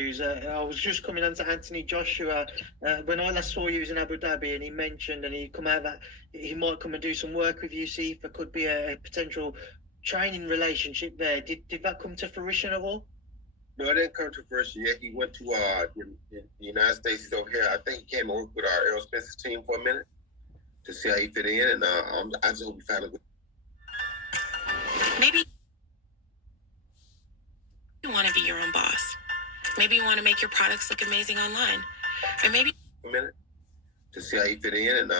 issues. I was just coming on to Anthony Joshua. When I last saw you, he was in Abu Dhabi, and he mentioned, and he come out that he might come and do some work with you, see if there could be a potential training relationship there. Did that come to fruition at all? No, it didn't come to fruition yet. He went to the United States. He's over here. I think he came over with our Errol Spencer's team for a minute to see how he fit in, and I just hope he found a good. Maybe you want to be your own boss. Maybe you want to make your products look amazing online, or maybe a minute to see how he fit in, and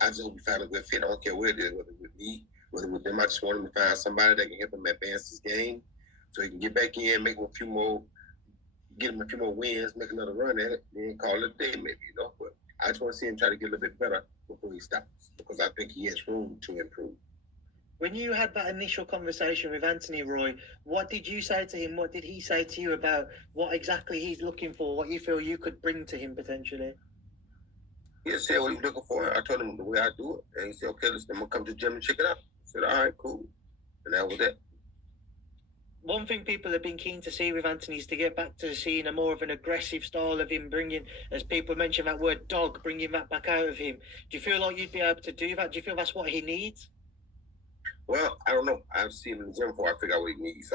I just hope he found a good fit. I don't care what it is, whether with me, whether with them. I just want him to find somebody that can help him advance his game, so he can get back in, make him a few more wins, make another run at it, and call it a day, maybe, But I just want to see him try to get a little bit better before he stops, because I think he has room to improve. When you had that initial conversation with Anthony, Roy, what did you say to him? What did he say to you about what exactly he's looking for, what you feel you could bring to him potentially? He said what he's looking for. I told him the way I do it. And he said, okay, listen, I'm going to come to the gym and check it out. I said, all right, cool. And that was it. One thing people have been keen to see with Anthony is to get back to seeing a more of an aggressive style of him, bringing, as people mention that word dog, bringing that back out of him. Do you feel like you'd be able to do that? Do you feel that's what he needs? Well, I don't know. I've seen him in the gym before. I figure out what he needs.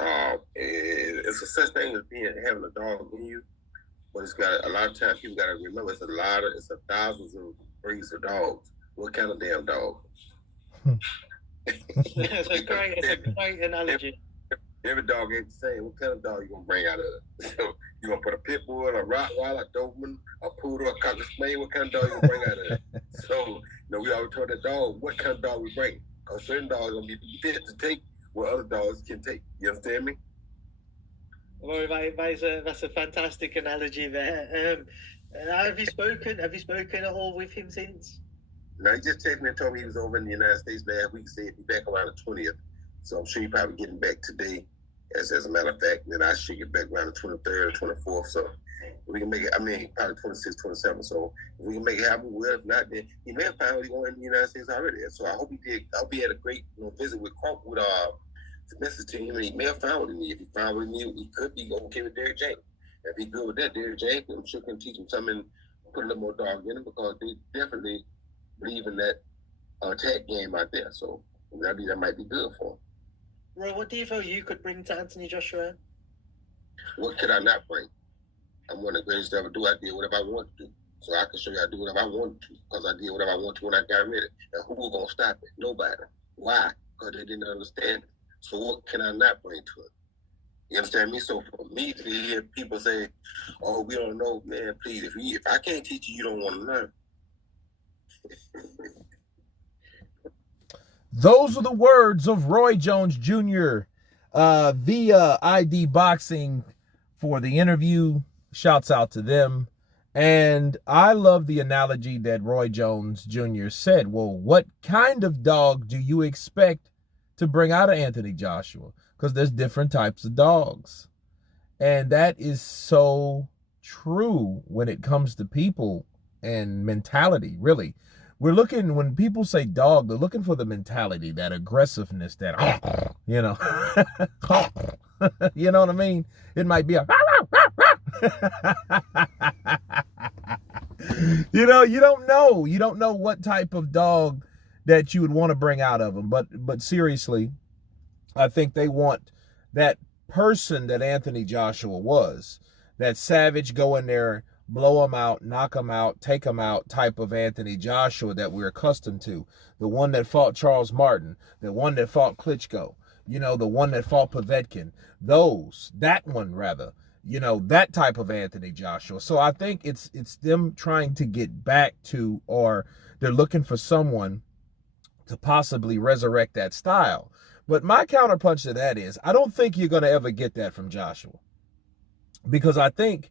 It's a such thing as having a dog in you, but it's got a lot of times people got to remember it's thousands of breeds of dogs. What kind of damn dog? It's a great analogy. Every dog ain't the same. What kind of dog you gonna bring out of it? So you gonna put a pit bull, a Rottweiler, a Doberman, a poodle, a cocker spaniel? What kind of dog you gonna bring out of it? So we always told the dog what kind of dog we bring. Because certain dogs gonna be fit to take what other dogs can take. You understand me? Well, that's a fantastic analogy there. Have you spoken at all with him since? No, he just texted me and told me he was over in the United States last week. He said he'd be back around the 20th. So I'm sure he's probably getting back today, as a matter of fact. And then I should get back around the 23rd or 24th. So we can make it, probably 26, 27. So if we can make it happen, we will. If not, then he may have found he's going in the United States already. So I hope he did. I hope he had a great visit with Mrs. team, and he may have found what he needed. If he found what he needed, he could be okay with Derrick James. If he's good with that, Derrick James, I'm sure can teach him something, put a little more dog in him, because they definitely believe in that attack game out there. So that might be good for him. Roy, what do you feel you could bring to Anthony Joshua? What could I not bring? I'm one of the greatest to ever do. I did whatever I wanted to do. So I can show you I do whatever I wanted to, because I did whatever I wanted to when I got ready. And who was going to stop it? Nobody. Why? Because they didn't understand it. So what can I not bring to it? You understand me? So for me to hear people say, oh, we don't know, man, please, if I can't teach you, you don't want to learn. Those are the words of Roy Jones Jr. Via ID Boxing for the interview. Shouts out to them. And I love the analogy that Roy Jones Jr. said. Well, what kind of dog do you expect to bring out of Anthony Joshua? Because there's different types of dogs. And that is so true when it comes to people and mentality, really. We're looking, when people say dog, they're looking for the mentality, that aggressiveness, that, you know what I mean? It might be a, you don't know what type of dog that you would want to bring out of them. But seriously, I think they want that person that Anthony Joshua was, that savage, go in there, blow him out, knock him out, take him out type of Anthony Joshua that we're accustomed to. The one that fought Charles Martin, the one that fought Klitschko, the one that fought Povetkin, that type of Anthony Joshua. So I think it's them trying to get back to, or they're looking for someone to possibly resurrect that style. But my counterpunch to that is, I don't think you're going to ever get that from Joshua, because I think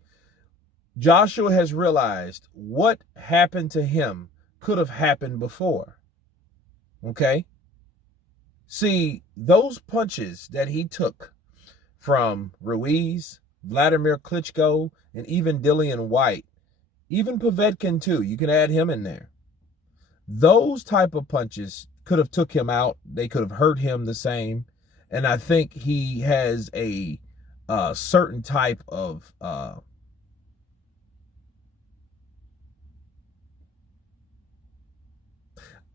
Joshua has realized what happened to him could have happened before. Okay? See, those punches that he took from Ruiz, Vladimir Klitschko, and even Dillian White, even Povetkin too, you can add him in there. Those type of punches could have took him out. They could have hurt him the same. And I think he has a certain type of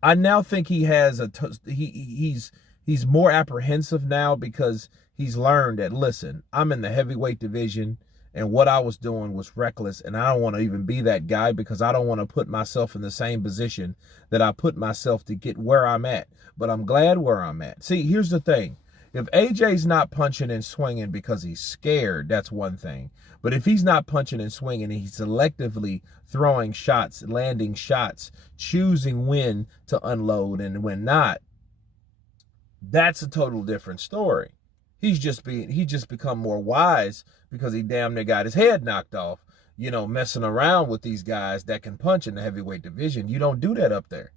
I now think he has he's more apprehensive now because he's learned that, listen, I'm in the heavyweight division and what I was doing was reckless, and I don't want to even be that guy because I don't want to put myself in the same position that I put myself to get where I'm at. But I'm glad where I'm at. See, here's the thing. If AJ's not punching and swinging because he's scared, that's one thing. But if he's not punching and swinging and he's selectively throwing shots, landing shots, choosing when to unload and when not, that's a total different story. He's just become more wise because he damn near got his head knocked off, messing around with these guys that can punch in the heavyweight division. You don't do that up there.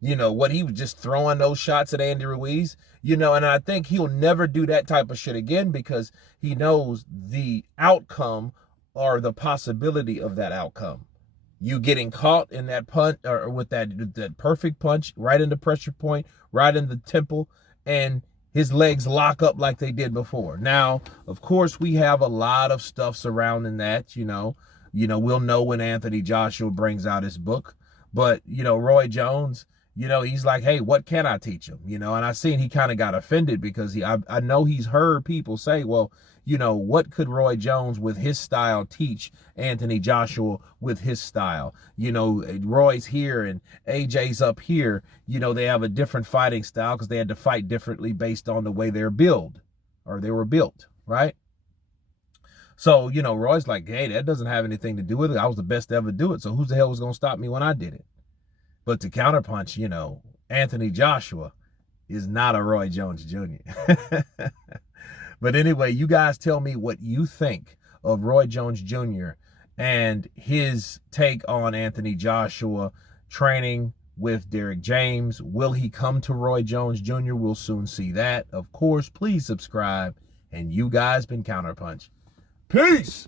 What he was just throwing those shots at Andy Ruiz, and I think he'll never do that type of shit again because he knows the outcome or the possibility of that outcome. You getting caught in that punch or with that perfect punch right in the pressure point, right in the temple, and his legs lock up like they did before. Now, of course, we have a lot of stuff surrounding that, we'll know when Anthony Joshua brings out his book, but, Roy Jones, he's like, hey, what can I teach him? And I seen he kind of got offended because I know he's heard people say, well, what could Roy Jones with his style teach Anthony Joshua with his style? Roy's here and AJ's up here. They have a different fighting style because they had to fight differently based on the way they were built, right? So, Roy's like, hey, that doesn't have anything to do with it. I was the best to ever do it. So who the hell was going to stop me when I did it? But to counterpunch, Anthony Joshua is not a Roy Jones Jr. But anyway, you guys tell me what you think of Roy Jones Jr. and his take on Anthony Joshua training with Derrick James. Will he come to Roy Jones Jr.? We'll soon see that. Of course, please subscribe. And you guys been Counterpunch. Peace!